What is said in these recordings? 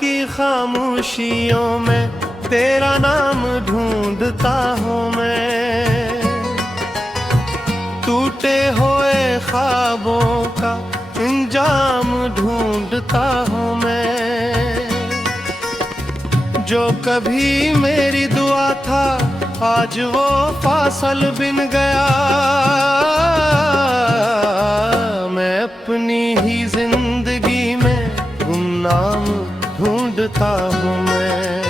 की खामोशियों में तेरा नाम ढूंढता हूँ मैं। टूटे हुए ख्वाबों का इंजाम ढूंढता हूँ मैं। जो कभी मेरी दुआ था आज वो फासल बिन गया। मैं अपनी ही जिंदगी में गुमनाम ढूंढता हूँ मैं।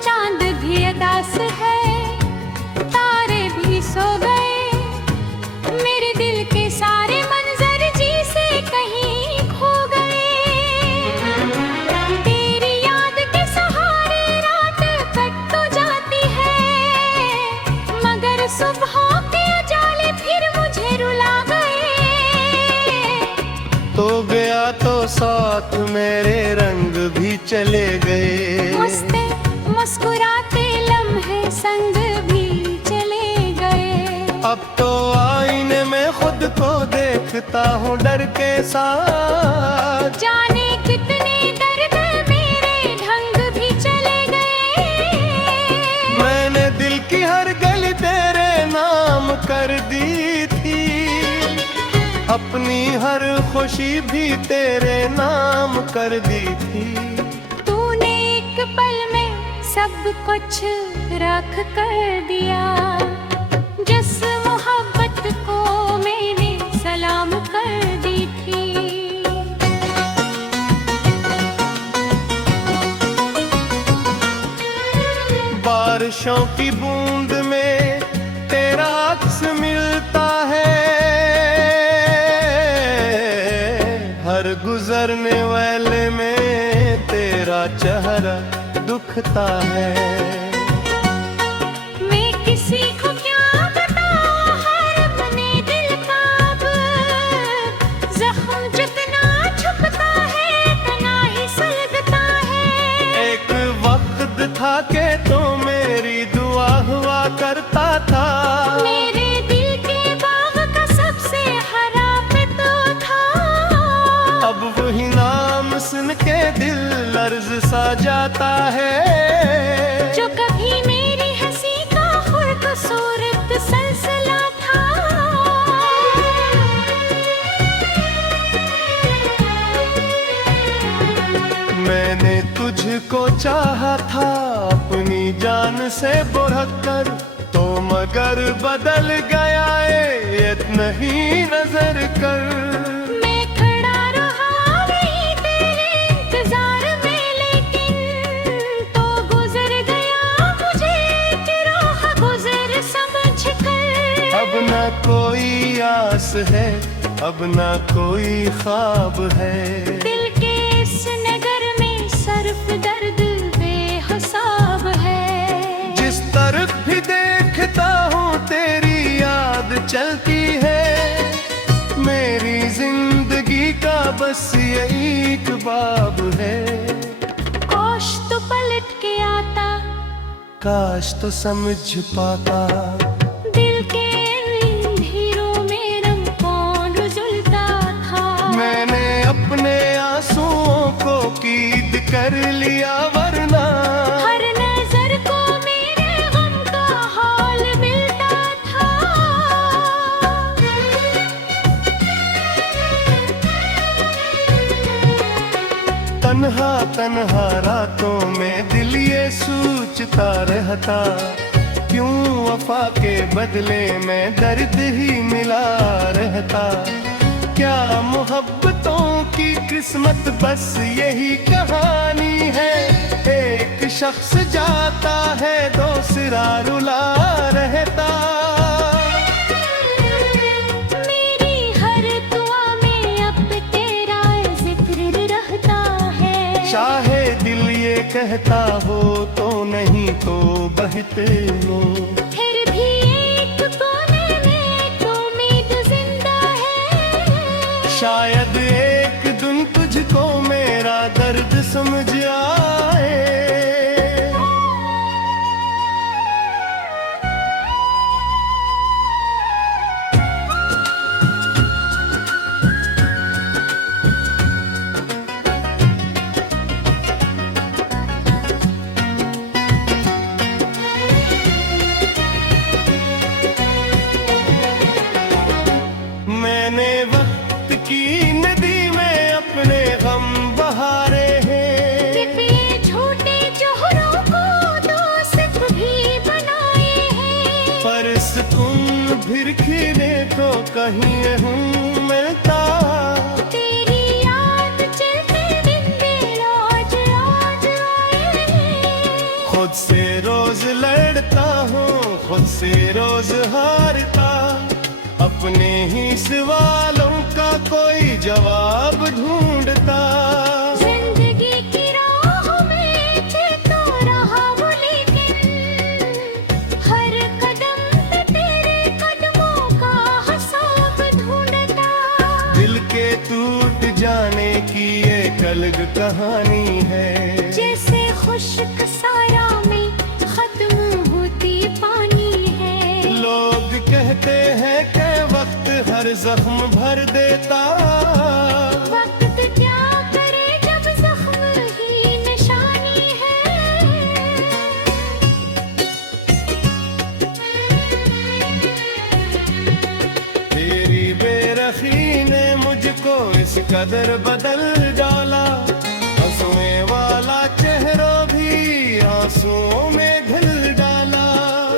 चांद भी अदास है, तारे भी सो गए, मेरे दिल के सारे मंजर जी से कहीं खो गए। तेरी याद के सहारे रात कट तो जाती है, मगर सुबह के उजाले फिर मुझे रुला गए। तो गया तो साथ मेरे रंग भी चले गए। मुस्कुराते लम्हे संग भी चले गए। अब तो आईने में खुद को देखता हूँ डर के साथ। जाने कितने दर्द मेरे ढंग भी चले गए। मैंने दिल की हर गली तेरे नाम कर दी थी, अपनी हर खुशी भी तेरे नाम कर दी थी। तूने एक पल में सब कुछ रख कर दिया, जिस मोहब्बत को मैंने सलाम कर दी थी। बारिशों की बूंद में तेरा अक्स मिलता है, हर गुजरने वाले में तेरा चेहरा दुखता है। मैं किसी को क्या बताऊं हर अपने दिल का अब, जख्म जितना छुपता है इतना ही सुलगता है। एक वक्त था के तो मेरी दुआ हुआ करता था, मेरे दिल के बाग का सबसे हरा तो था। अब वही नाम सुन के दिल लर्ज सा जाता है। जो कभी मेरी हंसी का खूबसूरत सिलसिला था। मैंने तुझको चाहा था अपनी जान से बढ़ कर, तो मगर बदल गया है इतना ही नजर कर। अब ना कोई आस है, अब ना कोई ख्वाब है। दिल के इस नगर में सर्फ दर्द बेहिसाब है। जिस तरफ भी देखता हूँ तेरी याद चलती है। मेरी जिंदगी का बस यही एक बाब है। काश तो पलट के आता, काश तो समझ पाता। कीद कर लिया वरना हर नजर को मेरे गम का हाल मिलता था। तन्हा तन्हा रातों में दिल ये सोचता रहता, क्यों वफा के बदले में दर्द ही मिला रहता। क्या मोहब्बतों की किस्मत बस यही कहानी है। एक शख्स जाता है दूसरा रुला रहता। मेरी हर दुआ में अब तेरा जिक्र रहता है। चाहे दिल ये कहता हो तो नहीं तो बहते हो। फिर भी एक कोने में तो उम्मीद जिंदा है। शायद एक दिन तुझको मेरा दर्द समझ आए। जीने को कहीं हूँ मिलता। तेरी याद चलते दिन रोज रोज आए। खुद से रोज लड़ता हूँ, खुद से रोज हारता, अपने ही सवालों का कोई जवाब ढूंढता। जिंदगी की राह में चलता रहा वो, लेकिन हर कदम पे तेरे कदमों का हिसाब ढूंढता। दिल के टूट जाने की एक अलग कहानी है, जैसे खुश्क साया में खत्म होती पानी है। लोग कहते हैं कि वक्त हर जख्म भर देता। वक्त क्या करे जब जख्म ही निशानी है। तेरी बेरखी ने मुझको इस कदर बदल डाला, हंसने वाला चेहरा भी आंसुओं में घिल डाला।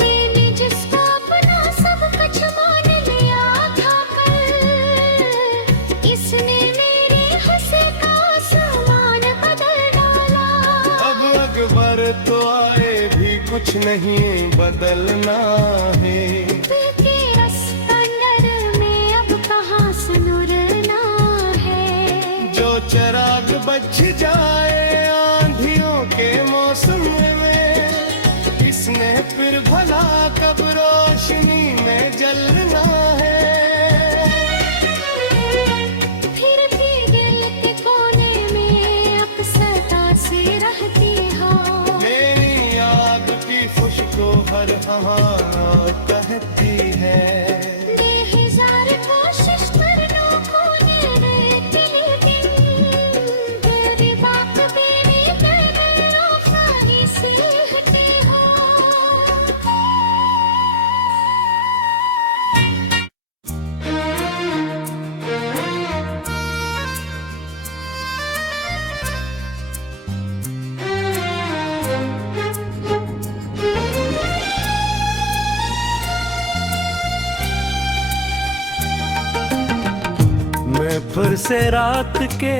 मैंने जिसको अपना सब कुछ मान लिया था कल, इसने मेरे हंसे का आसमान बदल डाला। अब अकबर तो आए भी कुछ नहीं बदलना है। दिल के रस्कंडर में अब कहाँ सुनुरना है। जो चिराग बच जाए आंधियों के मौसम में, इसने फिर भला कब रोशनी में जलना है। फिर भी दिल के कोने में अक्सर से रहती हो। मेरी याद की खुशबू हर हाँ कहती है। बेहिजार कोशिश करना खोने रहती, लेकिन तेरी बात मेरी नैन आसानी से हटी हो। मैं फिर से रात के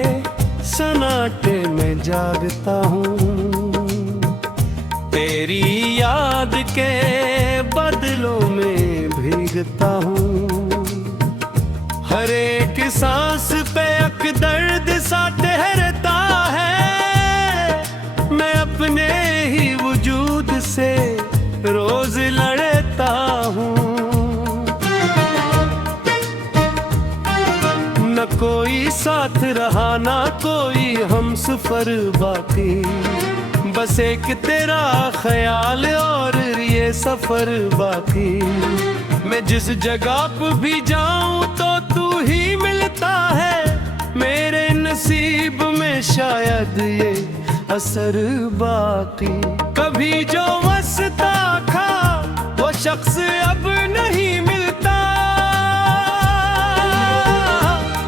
सन्नाटे में जागता हूँ, तेरी याद के बदलों में भीगता हूँ। हर एक सांस पे एक दर्द सा ठहरता है, मैं अपने ही वजूद से रोज लड़ता हूँ। न कोई साथ रहा ना कोई हम सफर बाकी, बस एक तेरा ख्याल और ये सफर बाकी। मैं जिस जगह पे भी जाऊं तो तू ही मिलता है, मेरे नसीब में शायद ये असर बाकी। कभी जो मस्ता था वो शख्स अब नहीं मिलता,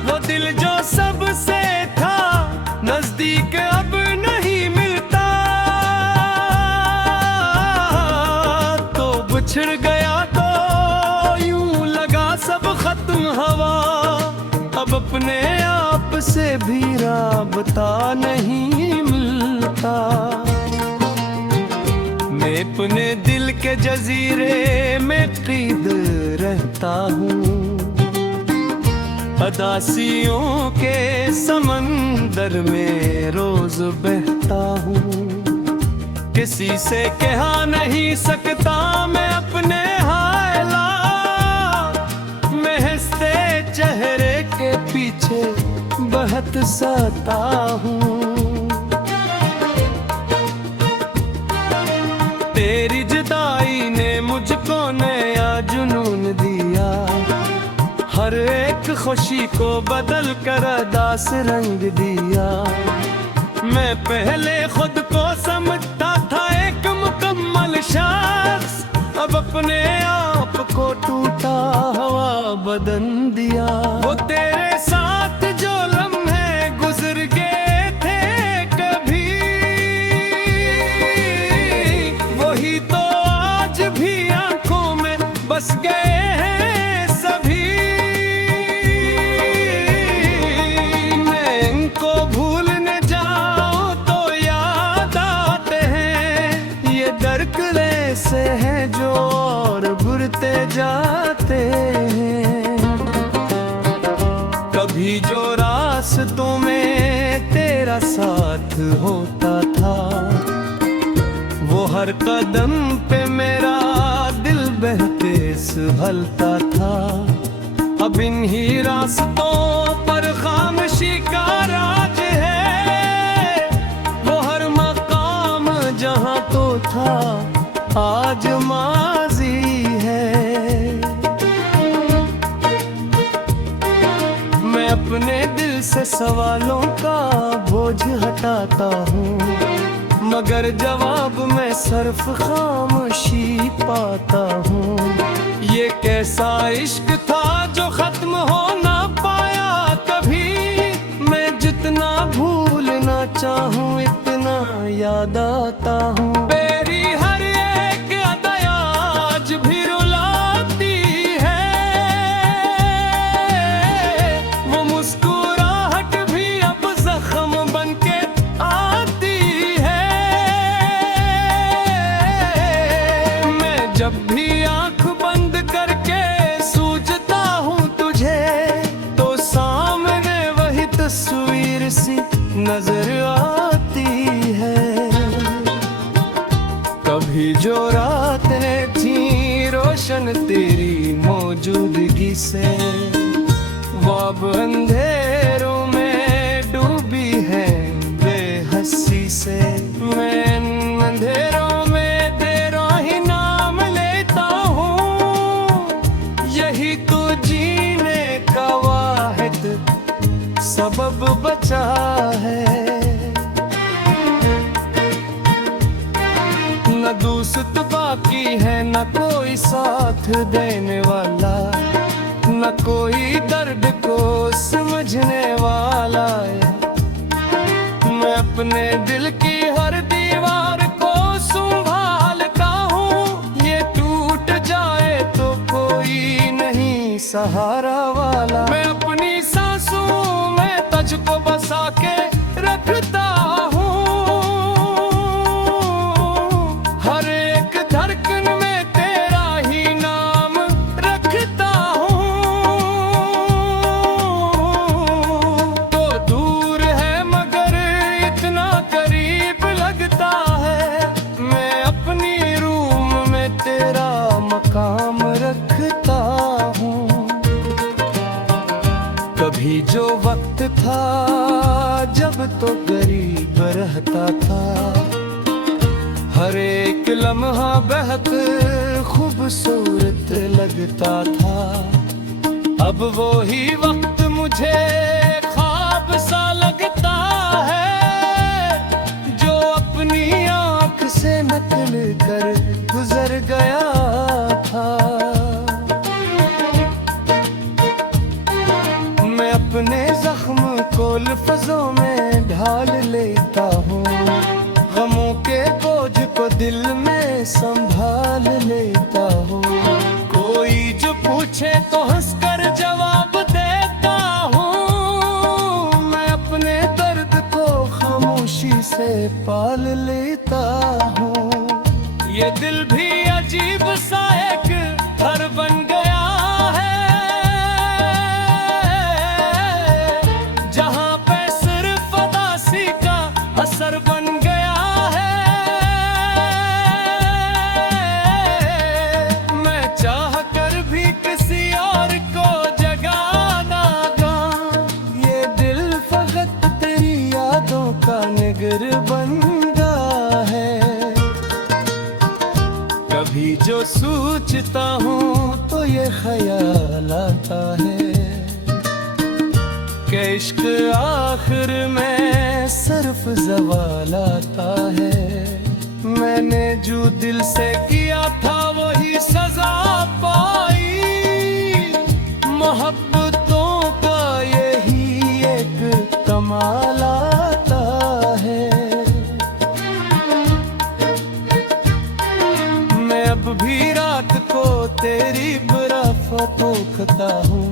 वो दिल जो सबसे था नजदीक अब नहीं मिलता। तो बिछड़ गया तो यूं लगा सब खत्म हवा, अब अपने आप से भी राबता नहीं मिलता। मैं अपने दिल के जजीरे में कैद रहता हूँ, अदासियों के समंदर में रोज बहता हूँ। किसी से कह नहीं सकता मैं अपने हालात, मैं हंसते चेहरे के पीछे बहत सता हूँ। तेरी जुदाई ने मुझको नया जुनून दिया, हर एक खुशी को बदल कर दास रंग दिया। मैं पहले खुद को समझता था एक मुकम्मल शख्स, अब अपने आप को टूटा हुआ बदन दिया। वो तेरे साथ जो लम्हे गुजर गए थे कभी, वही तो आज भी आंखों में बस गए हैं जाते हैं। कभी जो रास्तों में तेरा साथ होता था, वो हर कदम पे मेरा दिल बहके संभलता था। अब इन्हीं रास्तों पर खामोशी का राज है, वो हर मकाम जहाँ तो था आज माजी है। मैं अपने दिल से सवालों का बोझ हटाता हूँ, मगर जवाब में सिर्फ खामोशी पाता हूँ। ये कैसा इश्क था जो खत्म हो ना पाया कभी। मैं जितना भूलना चाहूँ इतना याद आता हूँ। मेरी हर एक अदा आज भी रुलाती है, वो मुस्कुराहट भी अब जख्म बनके आती है। मैं जब भी आंख बंद करके सूझता हूँ तुझे, तो सामने वही तस्वीर सी नजर आती है। कभी जो रातें थी रोशन तेरी मौजूदगी से, वो अब अंधेरों में डूबी है बेहसी से। मैं इन अंधेरों में तेरा ही नाम लेता हूँ, यही तो जीने का वाहिद सबब बचा है। न दोस्त बाकी है, न कोई साथ देने वाला, न कोई दर्द को समझने वाला है। मैं अपने दिल की हर दीवार को संभालता हूँ, ये टूट जाए तो कोई नहीं सहारा वाला। मैं अपनी सांसों में तुझको बसा के रखता हूँ, हर एक धड़कन में तेरा ही नाम रखता हूँ। तो दूर है मगर इतना करीब लगता है, मैं अपनी रूम में तेरा मकाम रखता हूँ। कभी जो वक्त था जब तो गरीब रहता था, हर एक लम्हा बेहद खूबसूरत लगता था। अब वो ही वक्त मुझे ख्वाब सा लगता है, जो अपनी आंख से नकल कर गुजर गया था। मैं अपने जख्म को लफ्जों में ढाल लेता हूँ, गमों के बोझ को दिल में संभाल लेता हूँ। कोई जो पूछे तो हंसकर जवाब देता हूँ, मैं अपने दर्द को खामोशी से पाल लेता हूँ। ये दिल भी अजीब सा एक घर बन गया है, जहाँ पे सिर्फ उदासी का असर बन गया है। मैं चाह कर भी किसी और को जगाना गा, ये दिल फकत तेरी यादों का निगर बंदा है। कभी जो सोचता हूँ तो ये ख्याल आता है कि इश्क आखिर में सिर्फ ज़वाल आता है। मैंने जो दिल से किया था वही सजा पाई, मोहब्बतों का यही एक कमाल आता है। मैं अब भी रात को तेरी बर्फ़ तोखता हूँ,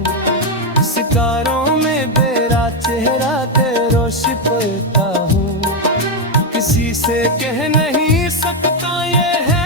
सितारों में मेरा चेहरा तेरोश पड़ता हूँ। किसी से कह नहीं सकता ये है